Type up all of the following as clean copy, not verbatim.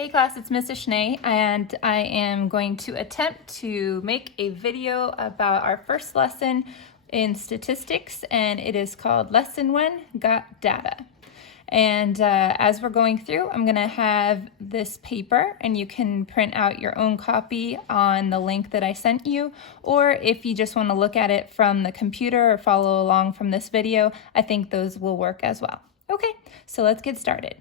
Hey class, it's Mrs. Schnee, and I am going to attempt to make a video about our first lesson in statistics, and it is called Lesson 1, Got Data. And as we're going through, I'm going to have this paper, and you can print out your own copy on the link that I sent you, or if you just want to look at it from the computer or follow along from this video, I think those will work as well. Okay, so let's get started.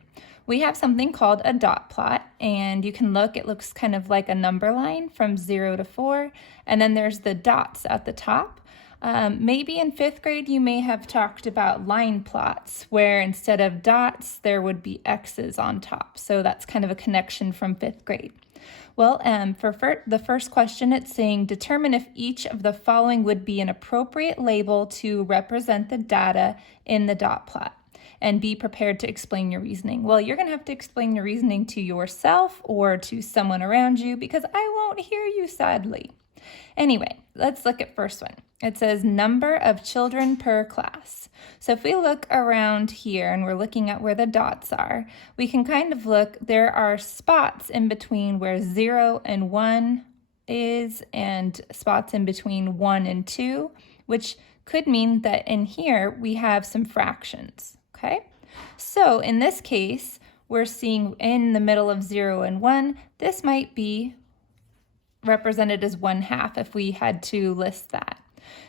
We have something called a dot plot, and you can look, it looks kind of like a number line from 0 to 4, and then there's the dots at the top. Maybe in 5th grade you may have talked about line plots, where instead of dots there would be X's on top, so that's kind of a connection from 5th grade. Well, for the first question, it's saying determine if each of the following would be an appropriate label to represent the data in the dot plot. And be prepared to explain your reasoning. Well, you're going to have to explain your reasoning to yourself or to someone around you because I won't hear you, sadly. Anyway, let's look at first one. It says number of children per class. So if we look around here and we're looking at where the dots are, we can kind of look, there are spots in between where 0 and 1 is and spots in between 1 and 2, which could mean that in here we have some fractions. Okay, so in this case, we're seeing in the middle of 0 and 1, this might be represented as 1/2 if we had to list that.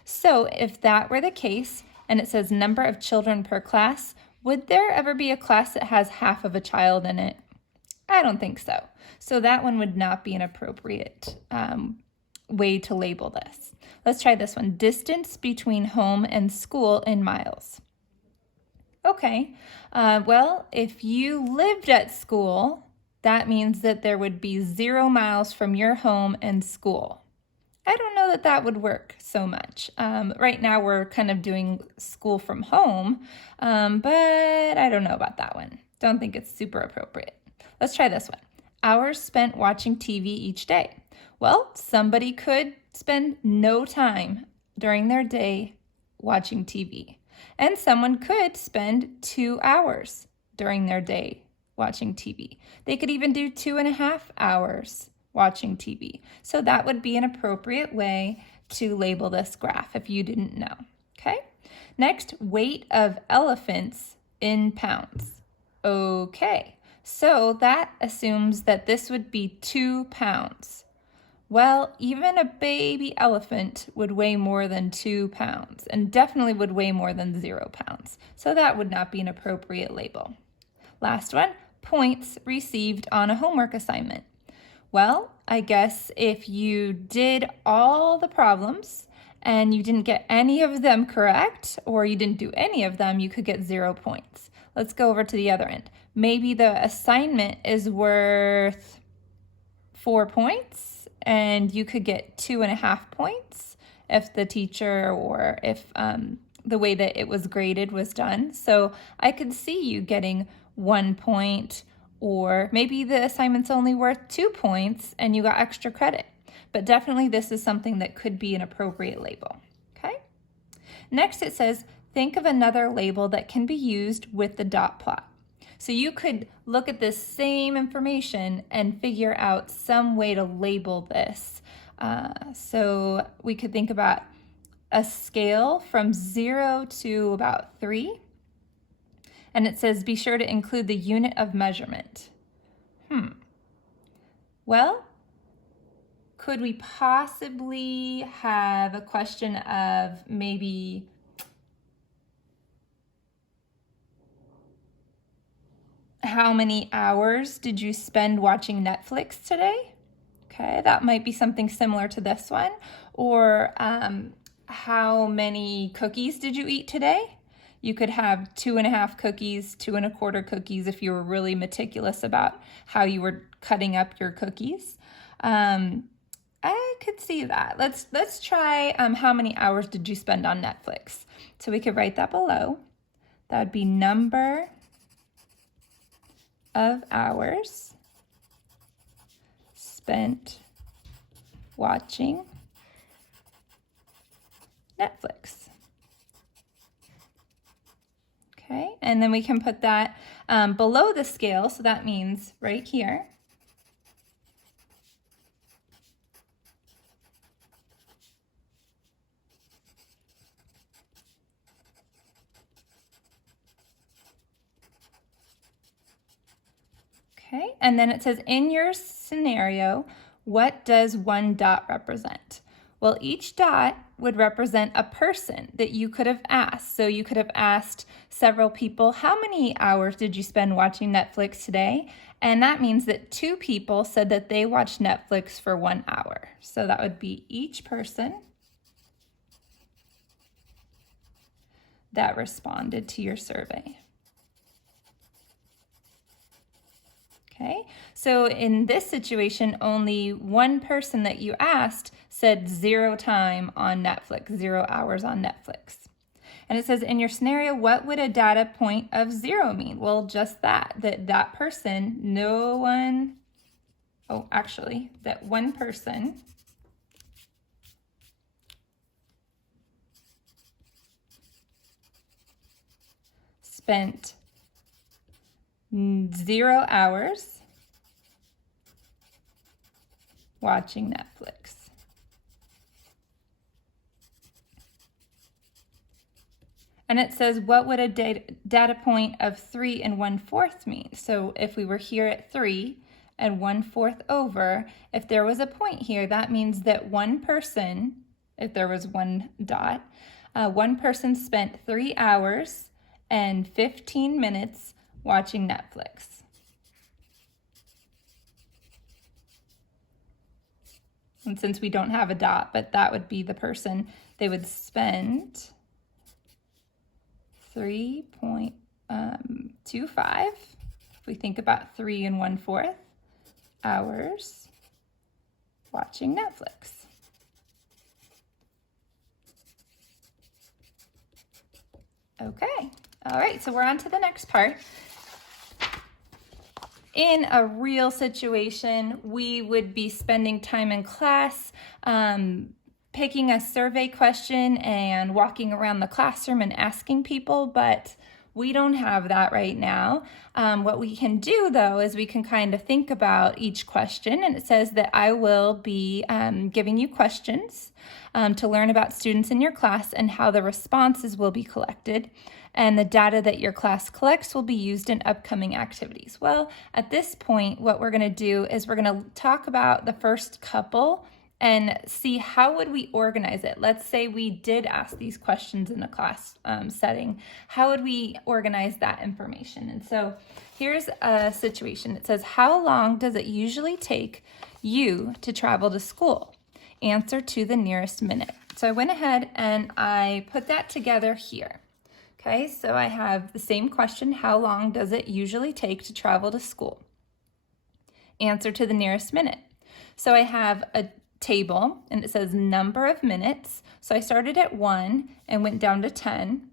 So if that were the case, and it says number of children per class, would there ever be a class that has half of a child in it? I don't think so. So that one would not be an appropriate way to label this. Let's try this one. Distance between home and school in miles. Okay, well, if you lived at school, that means that there would be 0 miles from your home and school. I don't know that that would work so much. Right now we're kind of doing school from home, but I don't know about that one. Don't think it's super appropriate. Let's try this one. Hours spent watching TV each day. Well, somebody could spend no time during their day watching TV. And someone could spend 2 hours during their day watching TV. They could even do 2.5 hours watching TV. So that would be an appropriate way to label this graph if you didn't know. Okay. Next, weight of elephants in pounds. Okay. So that assumes that this would be 2 pounds. Well, even a baby elephant would weigh more than 2 pounds and definitely would weigh more than 0 pounds. So that would not be an appropriate label. Last one, points received on a homework assignment. Well, I guess if you did all the problems and you didn't get any of them correct or you didn't do any of them, you could get 0 points. Let's go over to the other end. Maybe the assignment is worth 4 points. And you could get 2.5 points if the teacher or if the way that it was graded was done. So I could see you getting 1 point, or maybe the assignment's only worth 2 points and you got extra credit. But definitely this is something that could be an appropriate label. Okay. Next it says, think of another label that can be used with the dot plot. So you could look at this same information and figure out some way to label this. So we could think about a scale from 0 to about 3. And it says, be sure to include the unit of measurement. Well, could we possibly have a question of maybe how many hours did you spend watching Netflix today? Okay, that might be something similar to this one. Or how many cookies did you eat today? You could have 2.5 cookies, 2.25 cookies if you were really meticulous about how you were cutting up your cookies. I could see that. Let's try how many hours did you spend on Netflix? So we could write that below. That would be number of hours spent watching Netflix. Okay, and then we can put that below the scale, so that means right here. Okay, and then it says, in your scenario, what does one dot represent? Well, each dot would represent a person that you could have asked. So you could have asked several people, how many hours did you spend watching Netflix today? And that means that 2 people said that they watched Netflix for 1 hour. So that would be each person that responded to your survey. Okay, so in this situation, only one person that you asked said 0 time on Netflix, 0 hours on Netflix. And it says, in your scenario, what would a data point of 0 mean? Well, just that person, no one, oh, actually, that one person spent 0 hours watching Netflix. And it says, what would a data point of 3 1/4 mean? So if we were here at 3 and 1/4 over, if there was a point here, that means that one person, if there was one dot, one person spent 3 hours and 15 minutes watching Netflix. And since we don't have a dot, but that would be the person, they would spend 3.25, if we think about 3 1/4 hours watching Netflix. Okay, all right, so we're on to the next part. In a real situation, we would be spending time in class, picking a survey question and walking around the classroom and asking people, but we don't have that right now. What we can do, though, is we can kind of think about each question, and it says that I will be giving you questions to learn about students in your class and how the responses will be collected. And the data that your class collects will be used in upcoming activities. Well, at this point, what we're going to do is we're going to talk about the first couple and see how would we organize it. Let's say we did ask these questions in a class setting. How would we organize that information? And so here's a situation. It says, how long does it usually take you to travel to school? Answer to the nearest minute. So I went ahead and I put that together here. Okay, so I have the same question, how long does it usually take to travel to school? Answer to the nearest minute. So I have a table and it says number of minutes. So I started at 1 and went down to 10.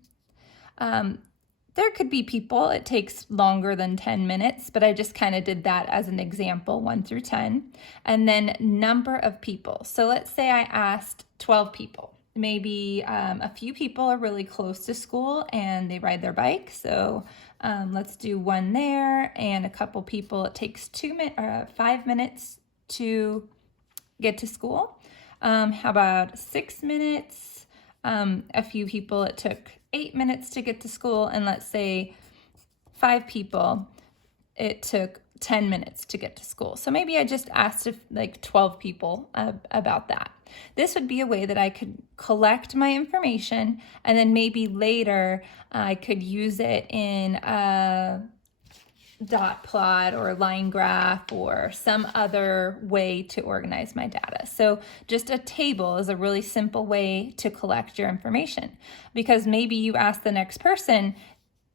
There could be people, it takes longer than 10 minutes, but I just kind of did that as an example, 1 through 10. And then number of people. So let's say I asked 12 people. Maybe a few people are really close to school and they ride their bike. So let's do 1 there, and a couple people, it takes 5 minutes to get to school. How about 6 minutes? A few people, it took 8 minutes to get to school. And let's say 5 people, it took 10 minutes to get to school. So maybe I just asked like 12 people about that. This would be a way that I could collect my information, and then maybe later I could use it in a dot plot or a line graph or some other way to organize my data. So just a table is a really simple way to collect your information, because maybe you ask the next person,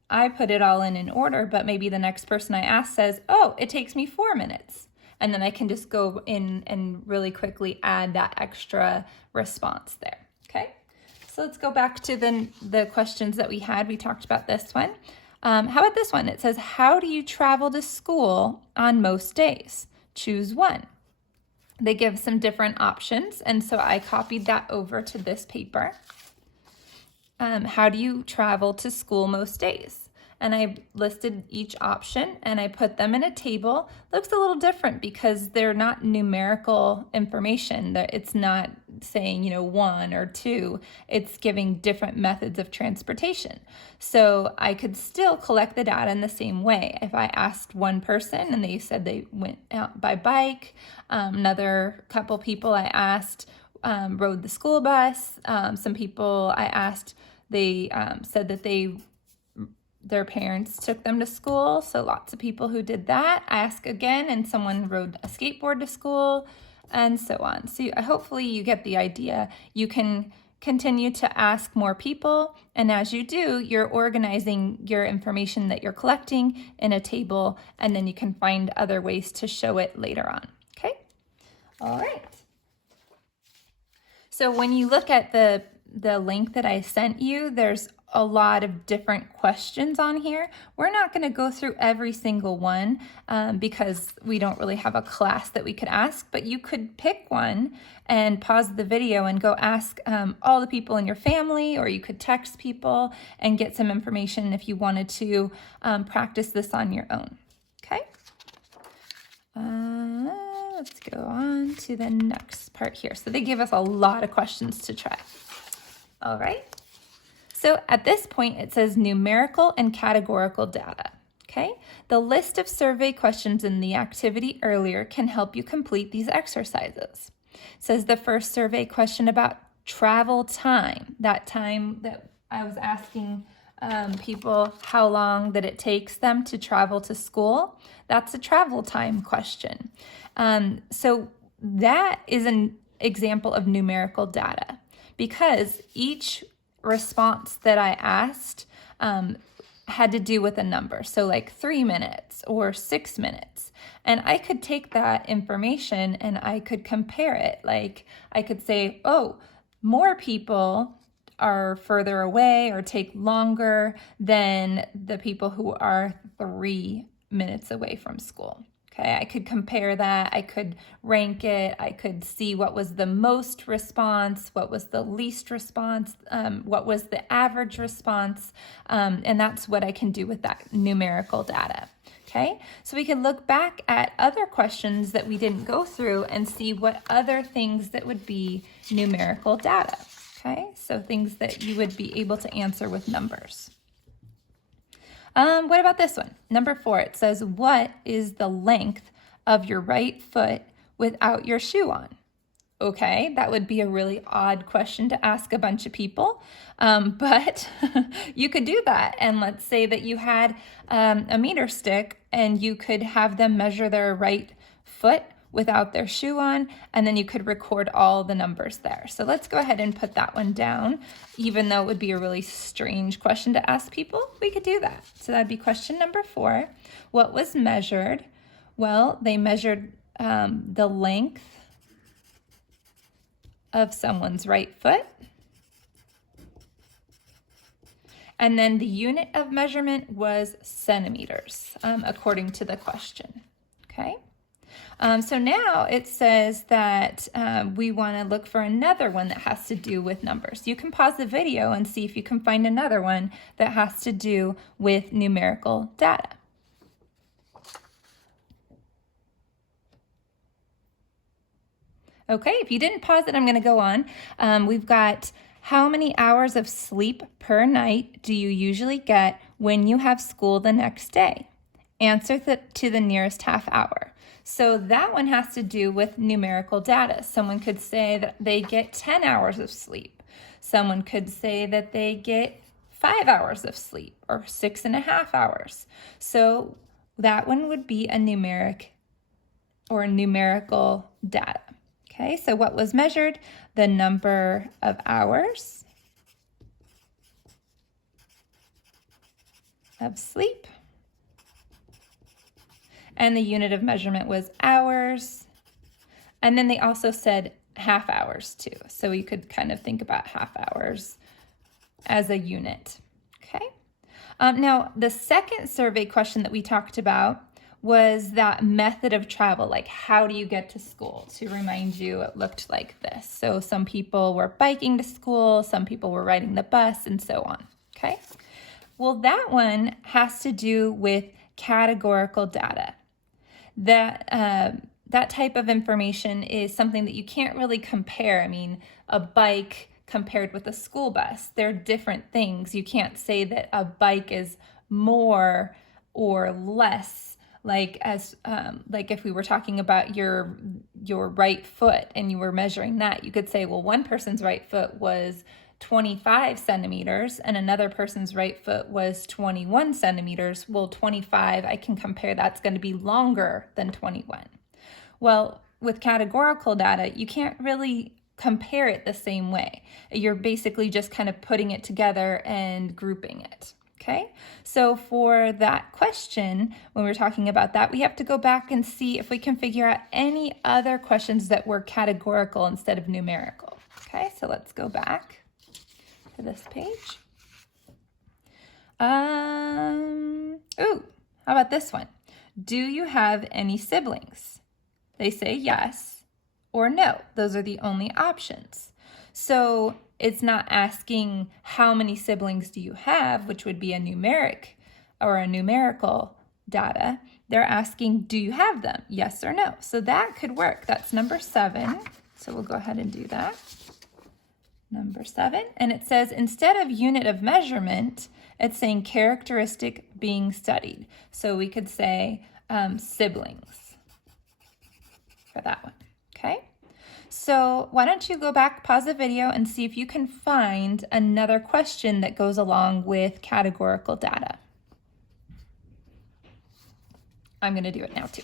I put it all in order, but maybe the next person I ask says, oh, it takes me 4 minutes. And then I can just go in and really quickly add that extra response there, okay? So let's go back to the questions that we had. We talked about this one. How about this one? It says, how do you travel to school on most days? Choose one. They give some different options, and so I copied that over to this paper. How do you travel to school most days? and I listed each option and I put them in a table. Looks a little different because they're not numerical information. It's not saying, 1 or 2. It's giving different methods of transportation. So I could still collect the data in the same way. If I asked one person and they said they went out by bike, another couple people I asked rode the school bus. Some people I asked, they said that their parents took them to school. So lots of people who did that. I asked again, and someone rode a skateboard to school, and so on. So hopefully you get the idea. You can continue to ask more people, and as you do, you're organizing your information that you're collecting in a table, and then you can find other ways to show it later on. Okay? All right. So when you look at the link that I sent you, there's a lot of different questions on here. We're not going to go through every single one because we don't really have a class that we could ask, but you could pick one and pause the video and go ask all the people in your family, or you could text people and get some information if you wanted to practice this on your own. Okay? Let's go on to the next part here. So they give us a lot of questions to try. All right. So at this point, it says numerical and categorical data. Okay. The list of survey questions in the activity earlier can help you complete these exercises. It says the first survey question about travel time, that time that I was asking people how long that it takes them to travel to school. That's a travel time question. So that is an example of numerical data because each response that I asked had to do with a number. So like 3 minutes or 6 minutes. And I could take that information and I could compare it. Like I could say, oh, more people are further away or take longer than the people who are 3 minutes away from school. Okay, I could compare that, I could rank it, I could see what was the most response, what was the least response, what was the average response, and that's what I can do with that numerical data. Okay, so we can look back at other questions that we didn't go through and see what other things that would be numerical data. Okay, so things that you would be able to answer with numbers. What about this one? Number 4, it says, what is the length of your right foot without your shoe on? Okay, that would be a really odd question to ask a bunch of people, but you could do that. And let's say that you had a meter stick and you could have them measure their right foot without their shoe on, and then you could record all the numbers there. So let's go ahead and put that one down. Even though it would be a really strange question to ask people, we could do that. So that'd be question number 4. What was measured? Well, they measured the length of someone's right foot. And then the unit of measurement was centimeters, according to the question. Okay. So now it says that we want to look for another one that has to do with numbers. You can pause the video and see if you can find another one that has to do with numerical data. Okay, if you didn't pause it, I'm going to go on. We've got how many hours of sleep per night do you usually get when you have school the next day? Answer to the nearest half hour. So that one has to do with numerical data. Someone could say that they get 10 hours of sleep. Someone could say that they get 5 hours of sleep or 6.5 hours. So that one would be a numeric or numerical data. Okay, so what was measured? The number of hours of sleep. And the unit of measurement was hours. And then they also said half hours too. So you could kind of think about half hours as a unit. Okay. Now, the second survey question that we talked about was that method of travel, like how do you get to school? To remind you, it looked like this. So some people were biking to school, some people were riding the bus, and so on. Okay. Well, that one has to do with categorical data. That type of information is something that you can't really compare. I mean, a bike compared with a school bus, they're different things. You can't say that a bike is more or less, like if we were talking about your right foot and you were measuring that, you could say, well, one person's right foot was 25 centimeters and another person's right foot was 21 centimeters. Well, 25, I can compare, that's going to be longer than 21. Well, with categorical data, you can't really compare it the same way. You're basically just kind of putting it together and grouping it. Okay, so for that question, when we're talking about that, we have to go back and see if we can figure out any other questions that were categorical instead of numerical. Okay, so let's go back to this page. How about this one? Do you have any siblings? They say yes or no. Those are the only options. So it's not asking how many siblings do you have, which would be a numeric or a numerical data. They're asking, do you have them? Yes or no. So that could work. That's number 7. So we'll go ahead and do that. Number 7. And it says, instead of unit of measurement, it's saying characteristic being studied. So we could say siblings for that one. Okay. So why don't you go back, pause the video, and see if you can find another question that goes along with categorical data. I'm going to do it now too.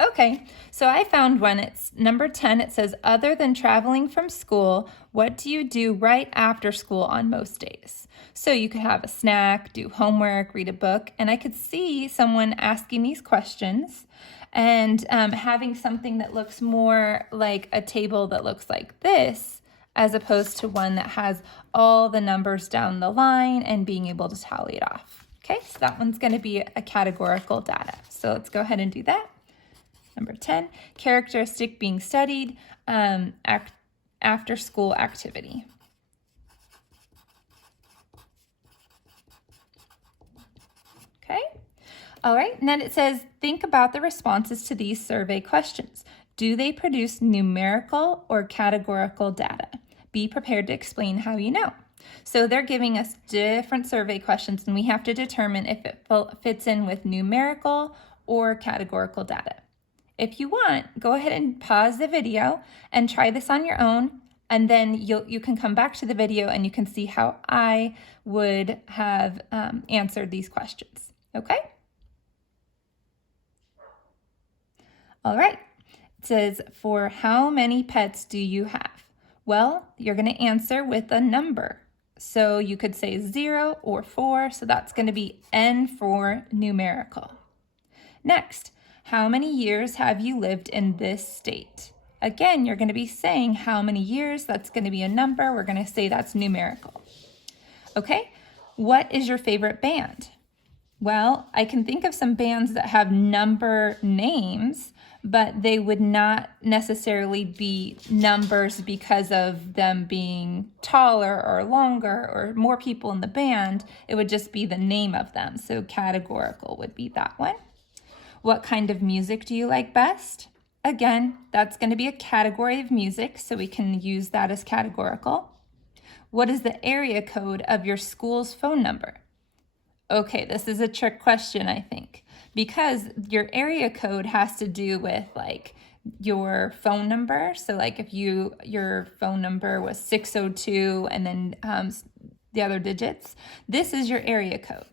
Okay, so I found one. It's number 10. It says, other than traveling from school, what do you do right after school on most days? So you could have a snack, do homework, read a book, and I could see someone asking these questions and having something that looks more like a table that looks like this, as opposed to one that has all the numbers down the line and being able to tally it off. Okay, so that one's going to be a categorical data. So let's go ahead and do that. Number 10, characteristic being studied, after school activity. Okay, all right, and then it says, think about the responses to these survey questions. Do they produce numerical or categorical data? Be prepared to explain how you know. So they're giving us different survey questions and we have to determine if it fits in with numerical or categorical data. If you want, go ahead and pause the video and try this on your own, and then you can come back to the video and you can see how I would have answered these questions. Okay? All right. It says, for how many pets do you have? Well, you're going to answer with a number. So you could say 0 or 4, so that's going to be N for numerical. Next, how many years have you lived in this state? Again, you're going to be saying how many years. That's going to be a number. We're going to say that's numerical. Okay, what is your favorite band? Well, I can think of some bands that have number names, but they would not necessarily be numbers because of them being taller or longer or more people in the band. It would just be the name of them. So categorical would be that one. What kind of music do you like best? Again, that's going to be a category of music, so we can use that as categorical. What is the area code of your school's phone number? Okay, this is a trick question, I think, because your area code has to do with like your phone number. So like if your phone number was 602 and then the other digits, this is your area code.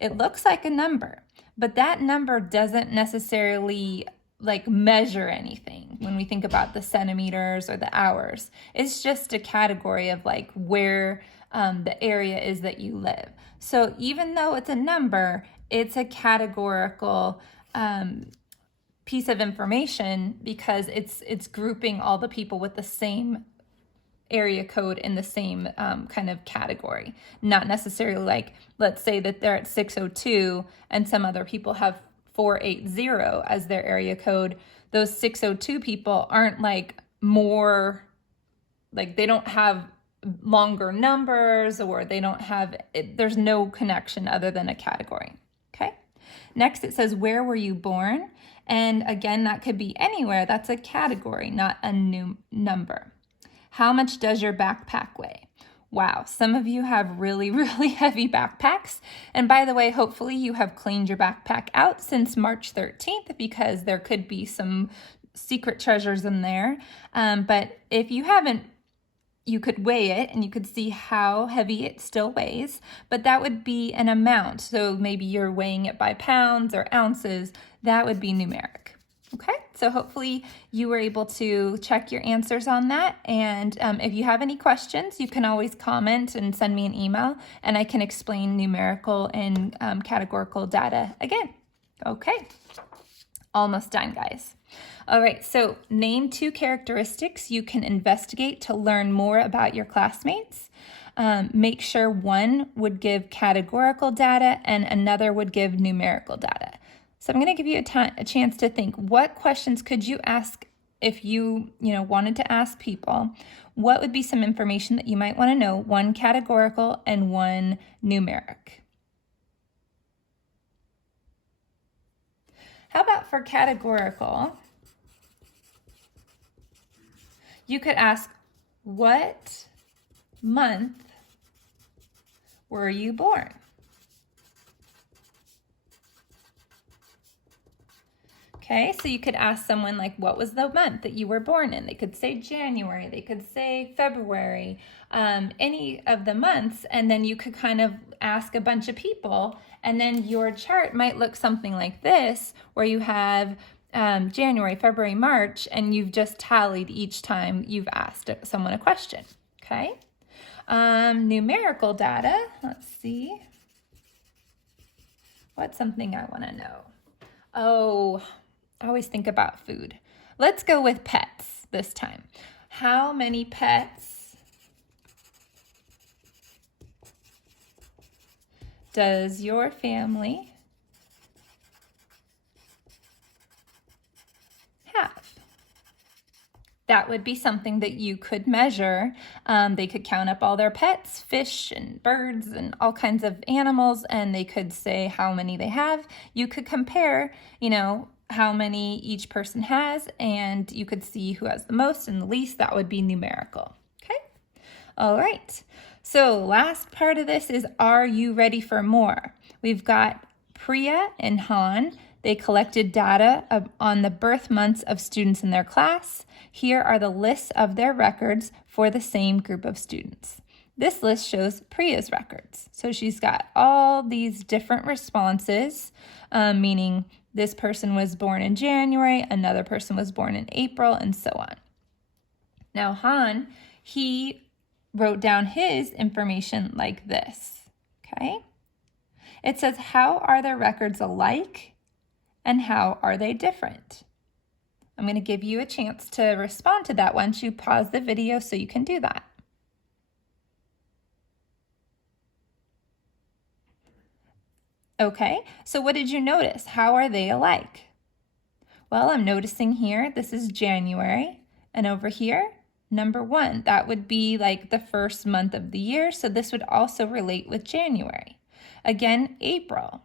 It looks like a number, but that number doesn't necessarily like measure anything when we think about the centimeters or the hours. It's just a category of like where the area is that you live. So even though it's a number, it's a categorical piece of information because it's grouping all the people with the same area code in the same kind of category. Not necessarily like, let's say that they're at 602 and some other people have 480 as their area code. Those 602 people aren't like more like they don't have longer numbers, or they don't have, there's no connection other than a category. Okay. Next, it says, where were you born? And again, that could be anywhere. That's a category, not a new number. How much does your backpack weigh? Wow, some of you have really, really heavy backpacks. And by the way, hopefully you have cleaned your backpack out since March 13th, because there could be some secret treasures in there. But if you haven't, you could weigh it and you could see how heavy it still weighs, but that would be an amount. So maybe you're weighing it by pounds or ounces. That would be numeric. Okay, so hopefully you were able to check your answers on that. And if you have any questions, you can always comment and send me an email, and I can explain numerical and categorical data again. Okay, almost done, guys. All right, so name 2 characteristics you can investigate to learn more about your classmates. Make sure one would give categorical data and another would give numerical data. So I'm going to give you a chance to think, what questions could you ask if you wanted to ask people? What would be some information that you might want to know, one categorical and one numeric? How about for categorical? You could ask, what month were you born? Okay, so you could ask someone like, what was the month that you were born in? They could say January, they could say February, any of the months, and then you could kind of ask a bunch of people, and then your chart might look something like this, where you have January, February, March, and you've just tallied each time you've asked someone a question, okay? Numerical data, let's see. What's something I want to know? Oh, I always think about food. Let's go with pets this time. How many pets does your family have? That would be something that you could measure. They could count up all their pets, fish and birds and all kinds of animals, and they could say how many they have. You could compare, how many each person has, and you could see who has the most and the least. That would be numerical. Okay? All right. So last part of this is, are you ready for more? We've got Priya and Han. They collected data on the birth months of students in their class. Here are the lists of their records for the same group of students. This list shows Priya's records. So she's got all these different responses, meaning this person was born in January, another person was born in April, and so on. Now Han, he wrote down his information like this, okay? It says, how are their records alike and how are they different? I'm going to give you a chance to respond to that once you pause the video so you can do that. Okay, so what did you notice? How are they alike? Well, I'm noticing here, this is January, and over here, number 1, that would be like the first month of the year, so this would also relate with January. Again, April.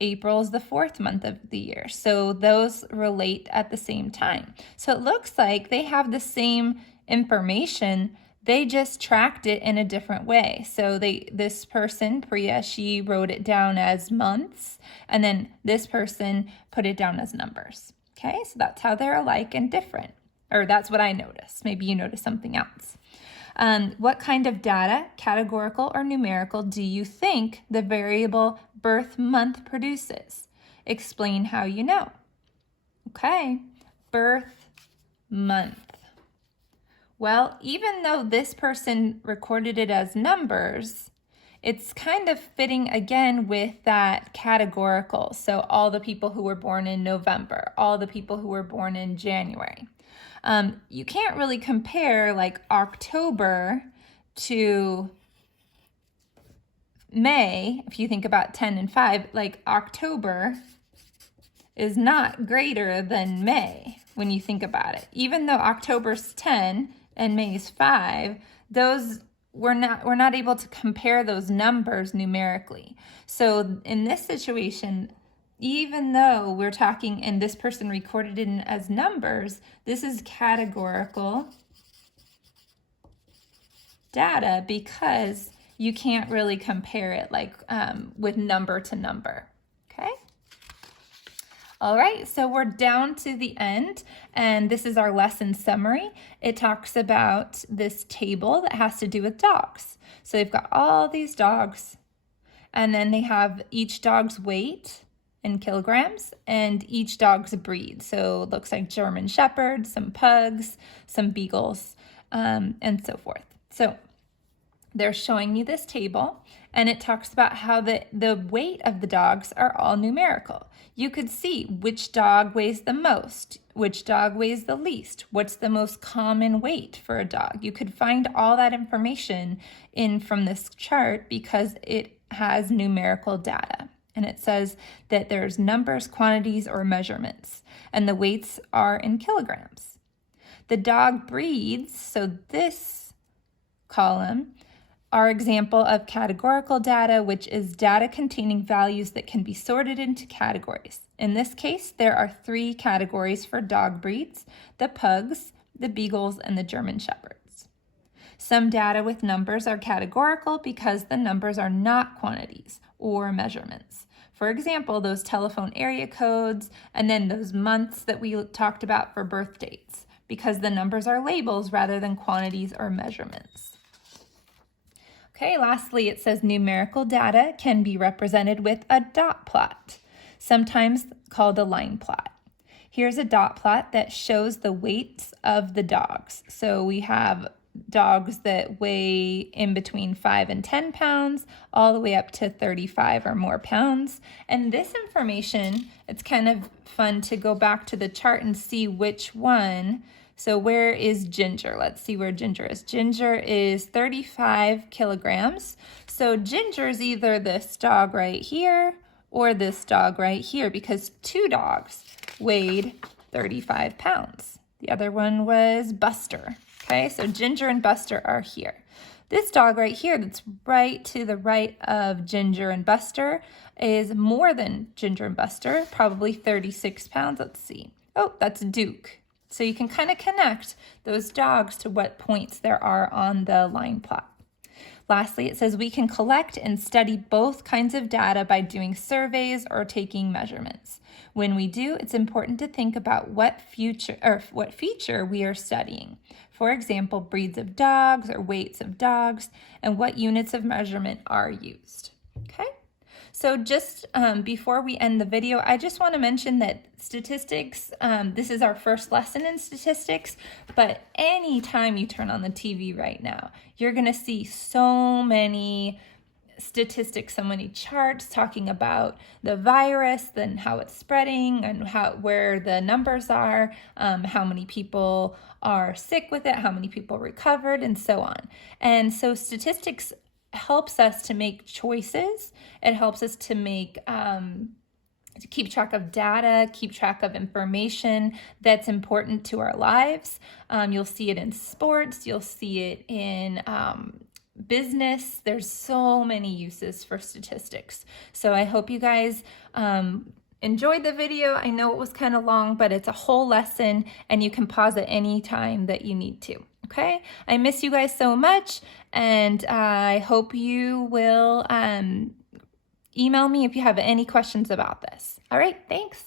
April is the 4th month of the year, so those relate at the same time. So it looks like they have the same information, they just tracked it in a different way. So this person, Priya, she wrote it down as months, and then this person put it down as numbers. Okay, so that's how they're alike and different, or that's what I noticed. Maybe you noticed something else. What kind of data, categorical or numerical, do you think the variable birth month produces? Explain how you know. Okay, birth month. Well, even though this person recorded it as numbers, it's kind of fitting again with that categorical. So all the people who were born in November, all the people who were born in January. You can't really compare like October to May. If you think about 10 and 5, like October is not greater than May when you think about it. Even though October's 10, and May's 5, those we're not able to compare those numbers numerically. So in this situation, even though we're talking and this person recorded it as numbers, this is categorical data because you can't really compare it like with number to number. Okay. All right, so we're down to the end, and this is our lesson summary. It talks about this table that has to do with dogs. So they've got all these dogs, and then they have each dog's weight in kilograms and each dog's breed. So it looks like German Shepherds, some pugs, some beagles, and so forth. So they're showing you this table, and it talks about how the weight of the dogs are all numerical. You could see which dog weighs the most, which dog weighs the least, what's the most common weight for a dog. You could find all that information in from this chart because it has numerical data. And it says that there's numbers, quantities, or measurements, and the weights are in kilograms. The dog breeds, so this column, our example of categorical data, which is data containing values that can be sorted into categories. In this case, there are 3 categories for dog breeds: the pugs, the beagles, and the German shepherds. Some data with numbers are categorical because the numbers are not quantities or measurements. For example, those telephone area codes and then those months that we talked about for birth dates, because the numbers are labels rather than quantities or measurements. Okay, lastly, it says numerical data can be represented with a dot plot, sometimes called a line plot. Here's a dot plot that shows the weights of the dogs. So we have dogs that weigh in between 5 and 10 pounds, all the way up to 35 or more pounds. And this information, it's kind of fun to go back to the chart and see which one. So where is Ginger? Let's see where Ginger is. Ginger is 35 kilograms. So Ginger is either this dog right here or this dog right here, because 2 dogs weighed 35 pounds. The other one was Buster. Okay, so Ginger and Buster are here. This dog right here that's right to the right of Ginger and Buster is more than Ginger and Buster, probably 36 pounds. Let's see. Oh, that's Duke. So you can kind of connect those dogs to what points there are on the line plot. Lastly, it says we can collect and study both kinds of data by doing surveys or taking measurements. When we do, it's important to think about what feature we are studying. For example, breeds of dogs or weights of dogs, and what units of measurement are used. Okay? So just before we end the video, I just want to mention that statistics, this is our first lesson in statistics, but anytime you turn on the TV right now, you're going to see so many statistics, so many charts talking about the virus and how it's spreading and where the numbers are, how many people are sick with it, how many people recovered, and so on. And so statistics helps us to make choices. It helps us to make to keep track of data, keep track of information that's important to our lives. You'll see it in sports. You'll see it in business. There's so many uses for statistics. So I hope you guys enjoyed the video. I know it was kind of long, but it's a whole lesson, and you can pause at any time that you need to. Okay, I miss you guys so much, and I hope you will email me if you have any questions about this. All right, thanks.